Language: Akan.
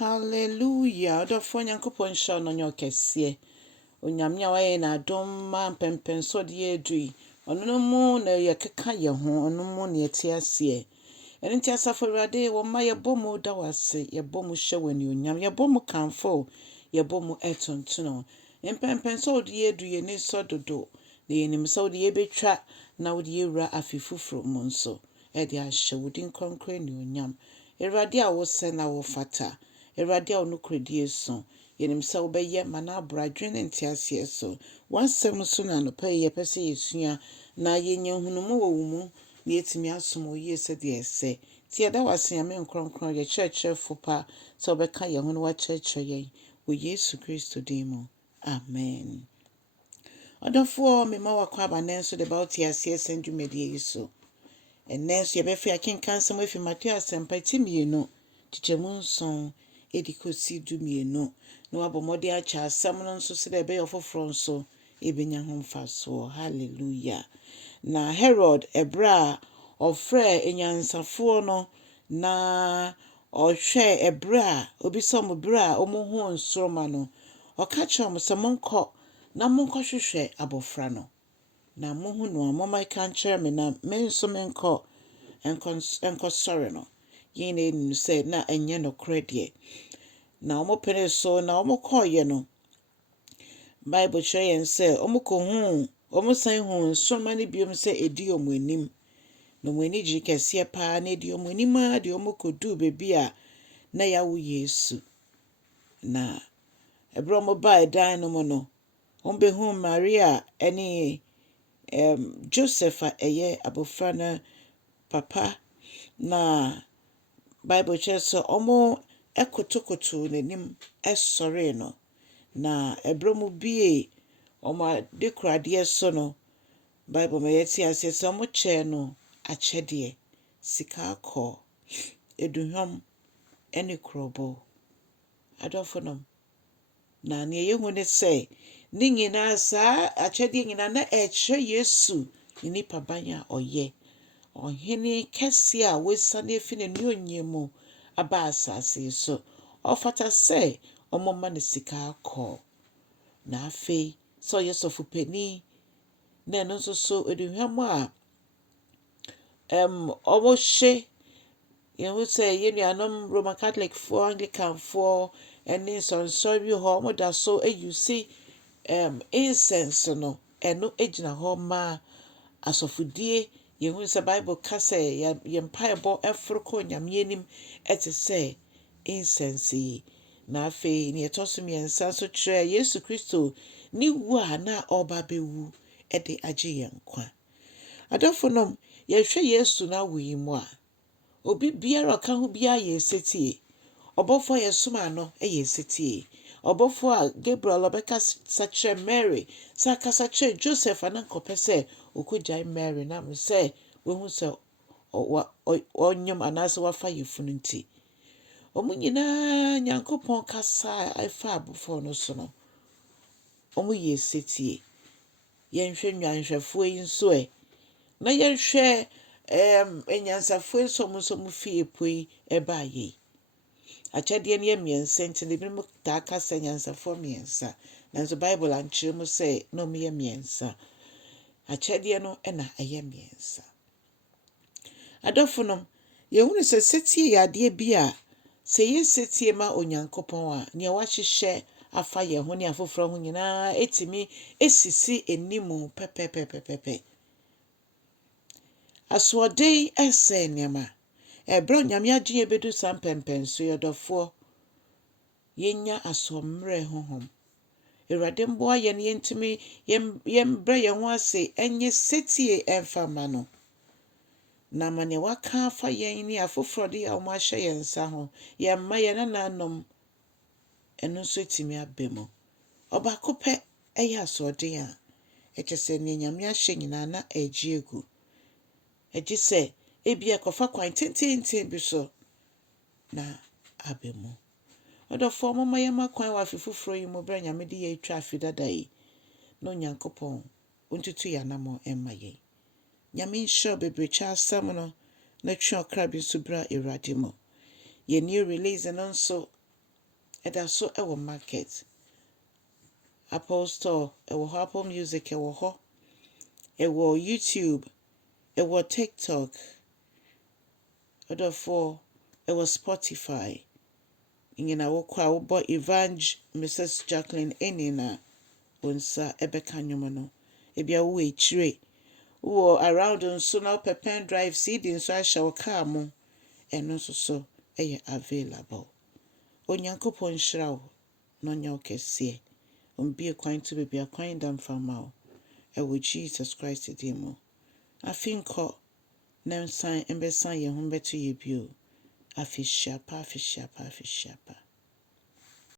Hallelujah. Odofo nyankopon sha no nyo kese. Onyame a waye na adom ma mpempenso de edui. Ono no mu na ye keka ye ho, ono mu na ye te ase. Enti asafo Awurade wo ma ye bomu da wase, ye bomu hye wani onyam, ye bomu kanfo, ye bomu etontono. Mpempenso de edui ye ni so dodo. Na ye nim so de ye betwa na wo de ye wura afifufro mu nso. E de ahye wo din konkre ni onyam. Awurade a wo se na wo fata. Awurade a wo nokredi eso. Yenim se wo beye mana abradwene ntiase eso. Wansem so na no pay ye pese yesua na yenye hunumu wo mu na yetimi asom wo yese de ese. Ti eda wase ame nkronkron ye kyerkyerefo pa so beka ye ho no wa kyerkyere ye wo Yesu Kristo dimo. Amen. Odofo me ma wakwa banenso de about yase sendwumedie yiso. Enenso ye befa akenkan sam afi Matthew asempati mienu tichemu nson edikosi dumienu no abomode acha asam no nso se de be ofofro nso ebenya ho mfaso. Hallelujah. Na Herod ebra ofre Nyansafoɔ no na ohwe ebra obisom bra omohu nsroma no oka kyerɛ mo se monko na monko hwehwɛ abofra no na mohu no amoma kan kyerɛ me na menso menko enko sɔre no yin na enu se na enye no krede na omo pere so na omo koye no Bible kyerɛ yen se omo ko hu omo san hu nsroma ne biom se edi omo anim no mo ani ji kese pa na edi omo anim a de omo kodu bebi a na yawo Yesu na ebro omo ba edan no mo no omo behu Maria ene Joseph eye abofra na papa na Bible kyerɛ so omo ekotokoto n'anim esɔre no na ebro mu bie omo dekorade so no Bible me yeti ase so omo kyɛ no akyɛde sika eduhwam ene krɔbɔ adofo no na ne yehu ne se ni nyina saa akyɛde nyina na ɛkyerɛ Yesu ni nipa banya ɔyɛ ɔhene kɛse a wesane afi ne nuonyemu aba asase so ɔfata se ɔmoma ne sika na afei so yesofo pani na ɛno nso so eduhwam a ɔmo yehu se yenuanom Roman Catholic fo Anglican fo ɛne sonsori ho ɔmo da so ayusi incense no ɛno egyina hɔ ma asofodie yehu se Bible ka se ye mpaebɔ ɛforoko nyame anim ɛte se incense yi na afei ne yɛtɔso miɛnsa so kyerɛ Yesu Kristo ni wu a na ɔba bewu ɛde agye yɛn kwa adofo nom yɛhwɛ Yesu na wu yi mu a obi biara ka ho bia yɛ setie ɔbɔfo yɛ soma no yɛ setie ɔbɔfo a Gabriel obeka sakyerɛ Mary saka sakyerɛ Joseph ana nkɔpɛ sɛ okogyae Mary na me sɛ wehu sɛ onyam anase wafa yefunu nti omo nyina Nyankopɔn kasa afa abofo no so no omo yɛ setie yɛnhwɛ nwanhwɛfo yi nso na yɛhwɛ Nyansafoɔ nso mo fie poi eba yi akyɛde ne miɛnsa nti ne bi mo ta ka sɛ Nyansafoɔ miɛnsa nanso Bible ankyerɛ mu sɛ no mo yɛ miɛnsa akyɛde no na ɛyɛ miɛnsa adofo no yehu ne sɛ setie yade bi a sɛ yɛ setie ma Onyankopɔn a ne wahyehyɛ afa yɛ ho ne afoforo ho nyinaa etimi esisi enimu pɛpɛpɛpɛpɛ asoɔden ɛsɛ nneɛma ɛbrɛ nyame agye bedu sampɛmpɛnso yɛdɔfo yenya asommerɛ honhom Awurade mboa yɛn yɛntimi yɛmbrɛ yɛn ho ase ɛnyɛ setie ɛmfama no na ma ne waka afa yɛn ne afoforo de a ɔmo ahyɛ yɛn nsa ho yɛmma yɛn nananom ɛno nso timi abɛmu ɔbaako pɛ ɛyɛ asoɔden a ɛkyɛ sɛ ne nyame ahyɛ nyina na ɛgye egu ɛgye sɛ ebia kɔfa kwan tenten bi so na abɛmu ɔdɔfo mama yɛma kwan wa afifufro yi mo bra nyame de yɛ atwa afidada yi no Nyankopɔn ontutu ya namo ɛma yɛn nyame nhyɛ bebrecha asɛm no na twe ɔkra bi so bra Awurade mo yɛ new release no nso ɛda so ɛwɔ market. Apple Store, ɛwɔ hɔ, Apple Music ɛwɔ hɔ, ɛwɔ YouTube, ɛwɔ TikTok, ɔdɔfoɔ ɛwɔ Spotify. Nyina wokɔ a wobɔ Mrs. Jacqueline Enina onsa ɛbɛka nnwom no. Ebia wowɔ akyire, wowɔ around nso na wopɛ pen drive CD nso ahyɛ wo car mu, ɛno nso so ɛyɛ available. Onyankopɔn nhyira wo na ɔnyɛ wo kɛseɛ. Ombie kwan to baabi a kwan da mfama wo. Ɛwɔ Jesus Christ din mu. Afi nkɔ na nsan mbɛsan yɛn ho mbɛto yɛ bio. Afi hyiapa.